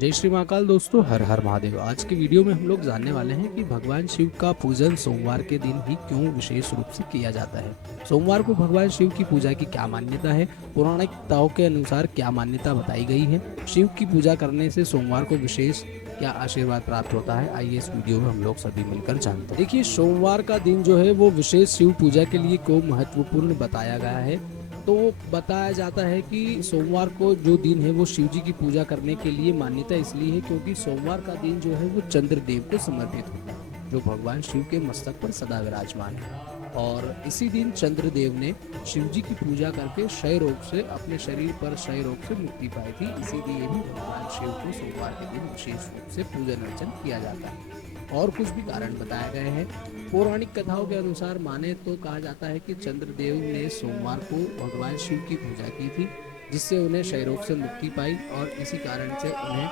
जय श्री महाकाल दोस्तों, हर हर महादेव। आज के वीडियो में हम लोग जानने वाले हैं कि भगवान शिव का पूजन सोमवार के दिन ही क्यों विशेष रूप से किया जाता है। सोमवार को भगवान शिव की पूजा की क्या मान्यता है, पौराणिकताओं के अनुसार क्या मान्यता बताई गई है, शिव की पूजा करने से सोमवार को विशेष क्या आशीर्वाद प्राप्त होता है। आइए इस वीडियो में हम लोग सभी मिलकर जानते हैं। देखिए, सोमवार का दिन जो है वो विशेष शिव पूजा के लिए क्यों महत्वपूर्ण बताया गया है। तो बताया जाता है कि सोमवार को जो दिन है वो शिव जी की पूजा करने के लिए मान्यता इसलिए है क्योंकि सोमवार का दिन जो है वो चंद्रदेव को समर्पित होता है, जो भगवान शिव के मस्तक पर सदा विराजमान है। और इसी दिन चंद्रदेव ने शिव जी की पूजा करके क्षय रोग से, अपने शरीर पर क्षय रोग से मुक्ति पाई थी। इसीलिए भी भगवान शिव को सोमवार के दिन विशेष रूप से पूजन अर्चन किया जाता है। और कुछ भी कारण बताए गए हैं। पौराणिक कथाओं के अनुसार माने तो कहा जाता है कि चंद्रदेव ने सोमवार को भगवान शिव की पूजा की थी, जिससे उन्हें क्षय रोग से मुक्ति पाई और इसी कारण से उन्हें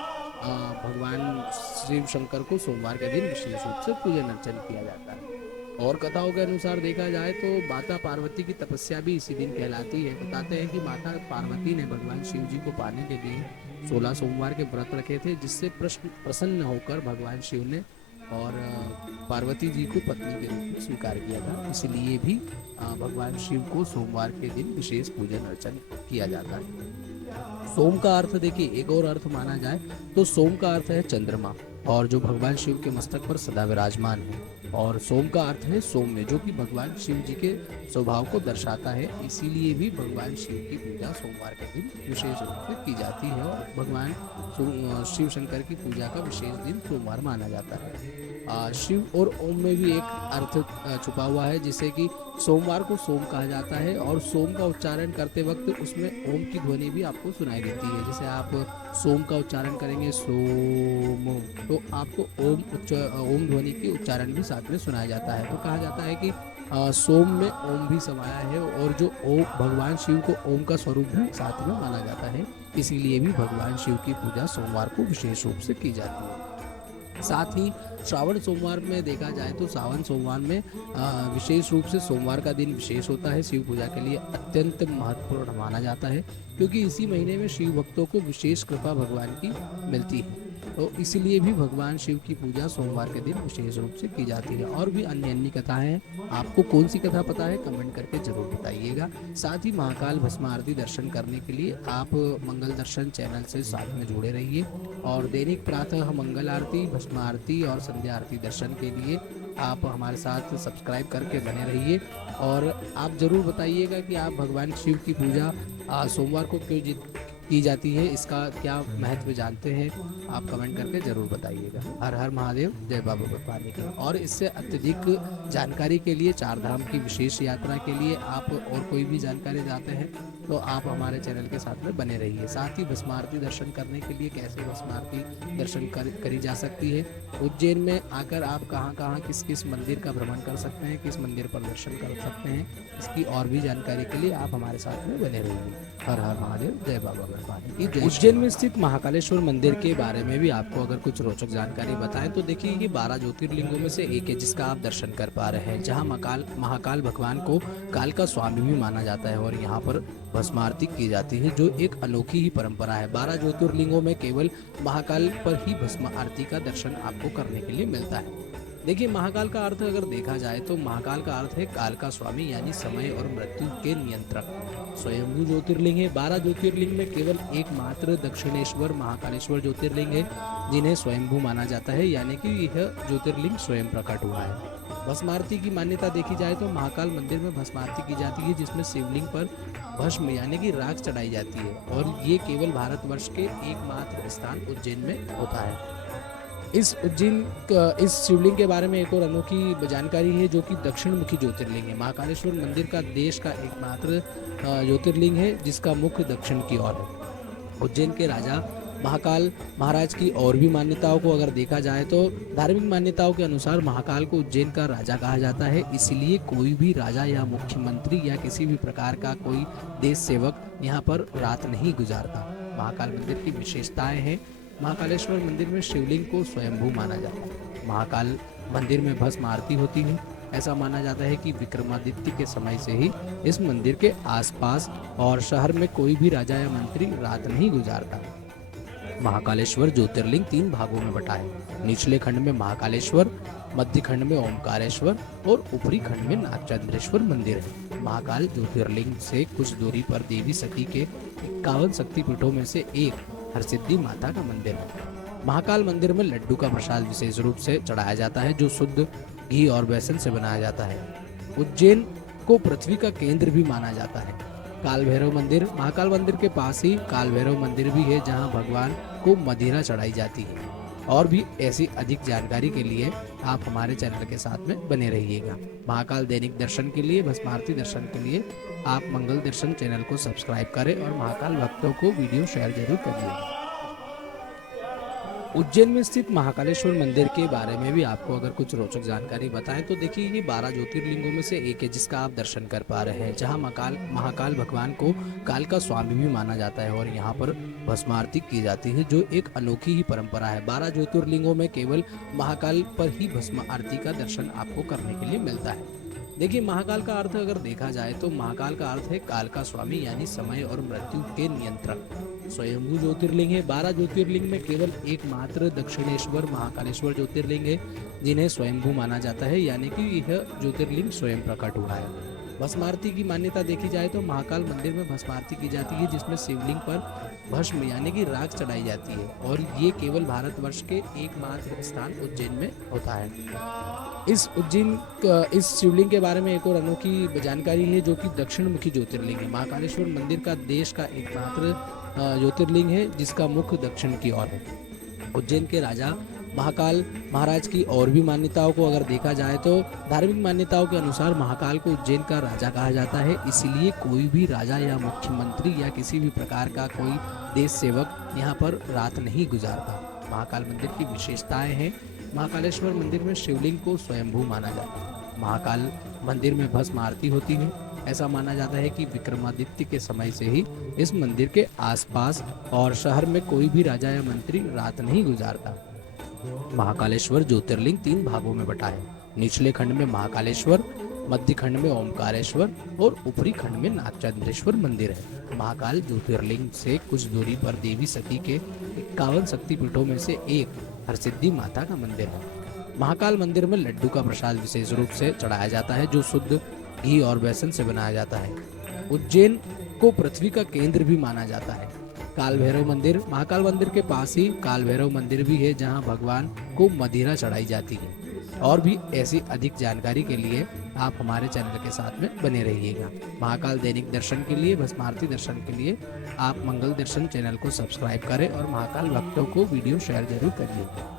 भगवान शिव शंकर को सोमवार के दिन विशेष रूप से पूजन अर्चन किया जाता है। और कथाओं के अनुसार देखा जाए तो माता पार्वती की तपस्या भी इसी दिन कहलाती है। बताते हैं कि माता पार्वती ने भगवान शिव जी को पाने के लिए 16 सोमवार के व्रत रखे थे, जिससे प्रसन्न होकर भगवान शिव ने और पार्वती जी को पत्नी के रूप में स्वीकार किया था। इसलिए भी भगवान शिव को सोमवार के दिन विशेष पूजन अर्चन किया जाता है। सोम का अर्थ देखिए, एक और अर्थ माना जाए तो सोम का अर्थ है चंद्रमा, और जो भगवान शिव के मस्तक पर सदा विराजमान है। और सोम का अर्थ है सौम्य, जो कि भगवान शिव जी के स्वभाव को दर्शाता है। इसीलिए भी भगवान शिव की पूजा सोमवार के दिन विशेष रूप से की जाती है और भगवान शिव शंकर की पूजा का विशेष दिन सोमवार माना जाता है। शिव और ओम में भी एक अर्थ छुपा हुआ है, जिससे कि सोमवार को सोम कहा जाता है और सोम का उच्चारण करते वक्त उसमें ओम की ध्वनि भी आपको सुनाई देती है। जैसे आप सोम का उच्चारण करेंगे सोम, तो आपको ओम ध्वनि की उच्चारण भी साथ में सुनाया जाता है। तो कहा जाता है कि सोम में ओम भी समाया है और जो ओम, भगवान शिव को ओम का स्वरूप भी साथ में माना जाता है। इसीलिए भी भगवान शिव की पूजा सोमवार को विशेष रूप से की जाती है। साथ ही श्रावण सोमवार में देखा जाए तो सावन सोमवार में विशेष रूप से सोमवार का दिन विशेष होता है, शिव पूजा के लिए अत्यंत महत्वपूर्ण माना जाता है, क्योंकि इसी महीने में शिव भक्तों को विशेष कृपा भगवान की मिलती है। तो इसलिए भी भगवान शिव की पूजा सोमवार के दिन विशेष रूप से की जाती है। और भी अन्य अन्य कथाएं हैं। आपको कौन सी कथा पता है, कमेंट करके जरूर बताइएगा। साथ ही महाकाल भस्म आरती दर्शन करने के लिए आप मंगल दर्शन चैनल से साथ में जुड़े रहिए और दैनिक प्रातः मंगल आरती, भस्म आरती और संध्या आरती दर्शन के लिए आप हमारे साथ सब्सक्राइब करके बने रहिए। और आप ज़रूर बताइएगा कि आप भगवान शिव की पूजा सोमवार को क्यों की जाती है, इसका क्या महत्व जानते हैं। आप कमेंट करके जरूर बताइएगा। हर हर महादेव, जय बाबा बर्फानी की। और इससे अत्यधिक जानकारी के लिए, चार धाम की विशेष यात्रा के लिए आप और कोई भी जानकारी चाहते हैं तो आप हमारे चैनल के साथ में बने रहिए। साथ ही भस्म आरती दर्शन करने के लिए कैसे भस्म आरती दर्शन करी जा सकती है, उज्जैन में आकर आप कहाँ कहाँ किस किस मंदिर का भ्रमण कर सकते हैं, किस मंदिर पर दर्शन कर सकते हैं, इसकी और भी जानकारी के लिए आप हमारे साथ में बने रहिए। हर हर महादेव, जय बाबा बर्फानी की। उज्जैन में स्थित महाकालेश्वर मंदिर के बारे में भी आपको अगर कुछ रोचक जानकारी बताएं तो देखिए, ये 12 ज्योतिर्लिंगों में से एक है जिसका आप दर्शन कर पा रहे हैं, जहाँ महाकाल भगवान को काल का स्वामी भी माना जाता है और यहाँ पर भस्म आरती की जाती है, जो एक अनोखी ही परंपरा है। 12 ज्योतिर्लिंगों में केवल महाकाल पर ही भस्म आरती का दर्शन आपको करने के लिए मिलता है। देखिए, महाकाल का अर्थ अगर देखा जाए तो महाकाल का अर्थ है काल का स्वामी, यानी समय और मृत्यु के नियंत्रक। स्वयंभू ज्योतिर्लिंग है। 12 ज्योतिर्लिंग में केवल एकमात्र दक्षिणेश्वर महाकालेश्वर ज्योतिर्लिंग है जिन्हें स्वयंभू माना जाता है, यानी कि यह ज्योतिर्लिंग स्वयं प्रकट हुआ है। भस्म आरती की मान्यता देखी जाए तो महाकाल मंदिर में भस्म आरती की जाती है, जिसमें शिवलिंग पर भस्म यानी कि राख चढ़ाई जाती है और ये केवल भारतवर्ष के एकमात्र स्थान उज्जैन में होता है। इस शिवलिंग के बारे में एक और अनोखी जानकारी है, जो कि दक्षिण मुखी ज्योतिर्लिंग है। महाकालेश्वर मंदिर का देश का एकमात्र ज्योतिर्लिंग है जिसका मुख दक्षिण की ओर है। उज्जैन के राजा महाकाल महाराज की और भी मान्यताओं को अगर देखा जाए तो धार्मिक मान्यताओं के अनुसार महाकाल को उज्जैन का राजा कहा जाता है। इसलिए कोई भी राजा या मुख्यमंत्री या किसी भी प्रकार का कोई देश सेवक यहाँ पर रात नहीं गुजारता। महाकाल मंदिर की विशेषताएं हैं। महाकालेश्वर मंदिर में शिवलिंग को स्वयंभू माना जाता है। महाकाल मंदिर में भस्म आरती होती है। ऐसा माना जाता है कि विक्रमादित्य के समय से ही इस मंदिर के आसपास और शहर में कोई भी राजा या मंत्री रात नहीं गुजारता। महाकालेश्वर ज्योतिर्लिंग 3 भागों में बटा है। निचले खंड में महाकालेश्वर, मध्य खंड में ओमकारेश्वर और ऊपरी खंड में नागचंद्रेश्वर मंदिर है। महाकाल ज्योतिर्लिंग से कुछ दूरी पर देवी सती के 51 शक्तिपीठों में से एक हरसिद्धि माता का मंदिर है। महाकाल मंदिर में लड्डू का प्रसाद विशेष रूप से चढ़ाया जाता है, जो शुद्ध घी और बेसन से बनाया जाता है। उज्जैन को पृथ्वी का केंद्र भी माना जाता है। काल भैरव मंदिर, महाकाल मंदिर के पास ही काल भैरव मंदिर भी है, जहां भगवान को मदिरा चढ़ाई जाती है। और भी ऐसी अधिक जानकारी के लिए आप हमारे चैनल के साथ में बने रहिएगा। महाकाल दैनिक दर्शन के लिए, भस्म आरती दर्शन के लिए आप मंगल दर्शन चैनल को सब्सक्राइब करें और महाकाल भक्तों को वीडियो शेयर जरूर करिए। उज्जैन में स्थित महाकालेश्वर मंदिर के बारे में भी आपको अगर कुछ रोचक जानकारी बताएं तो देखिए, ये 12 ज्योतिर्लिंगों में से एक है जिसका आप दर्शन कर पा रहे हैं, जहां महाकाल भगवान को काल का स्वामी भी माना जाता है और यहां पर भस्म आरती की जाती है, जो एक अनोखी ही परंपरा है। 12 ज्योतिर्लिंगों में केवल महाकाल पर ही भस्म आरती का दर्शन आपको करने के लिए मिलता है। देखिए, महाकाल का अर्थ अगर देखा जाए तो महाकाल का अर्थ है काल का स्वामी, यानी समय और मृत्यु के नियंत्रक। स्वयंभू ज्योतिर्लिंग है। 12 ज्योतिर्लिंग में केवल एकमात्र दक्षिणेश्वर महाकालेश्वर ज्योतिर्लिंग है जिन्हें स्वयंभू माना जाता है, यानी कि यह ज्योतिर्लिंग स्वयं प्रकट हुआ है। भस्म आरती की मान्यता देखी जाए तो महाकाल मंदिर में भस्म आरती की जाती है, जिसमें शिवलिंग पर भस्म यानी कि राख चढ़ाई जाती है और ये केवल भारतवर्ष के एकमात्र स्थान उज्जैन में होता है। इस शिवलिंग के बारे में एक और अनोखी जानकारी है, जो कि दक्षिण मुखी ज्योतिर्लिंग है। महाकालेश्वर मंदिर का देश का एकमात्र ज्योतिर्लिंग है जिसका मुख दक्षिण की ओर है। उज्जैन के राजा महाकाल महाराज की और भी मान्यताओं को अगर देखा जाए तो धार्मिक मान्यताओं के अनुसार महाकाल को उज्जैन का राजा कहा जाता है, इसीलिए कोई भी राजा या मुख्यमंत्री या किसी भी प्रकार का कोई देश सेवक यहाँ पर रात नहीं गुजारता। महाकाल मंदिर की विशेषताएं हैं। महाकालेश्वर मंदिर में शिवलिंग को स्वयंभू माना जाता है। महाकाल मंदिर में भस्म आरती होती है। ऐसा माना जाता है कि विक्रमादित्य के समय से ही इस मंदिर के आसपास और शहर में कोई भी राजा या मंत्री रात नहीं गुजारता। महाकालेश्वर ज्योतिर्लिंग 3 भागों में बटा है। निचले खंड में महाकालेश्वर, मध्य खंड में ओमकारेश्वर और ऊपरी खंड में नागचंद्रेश्वर मंदिर है। महाकाल ज्योतिर्लिंग से कुछ दूरी पर देवी सती के 51 शक्तिपीठों में से एक हरसिद्धि माता का मंदिर है। महाकाल मंदिर में लड्डू का प्रसाद विशेष रूप से चढ़ाया जाता है, जो शुद्ध घी और बेसन से बनाया जाता है। उज्जैन को पृथ्वी का केंद्र भी माना जाता है। काल भैरव मंदिर, महाकाल मंदिर के पास ही काल भैरव मंदिर भी है, जहां भगवान को मदिरा चढ़ाई जाती है। और भी ऐसी अधिक जानकारी के लिए आप हमारे चैनल के साथ में बने रहिएगा। महाकाल दैनिक दर्शन के लिए, भस्म आरती दर्शन के लिए आप मंगल दर्शन चैनल को सब्सक्राइब करें और महाकाल भक्तों को वीडियो शेयर जरूर करिए।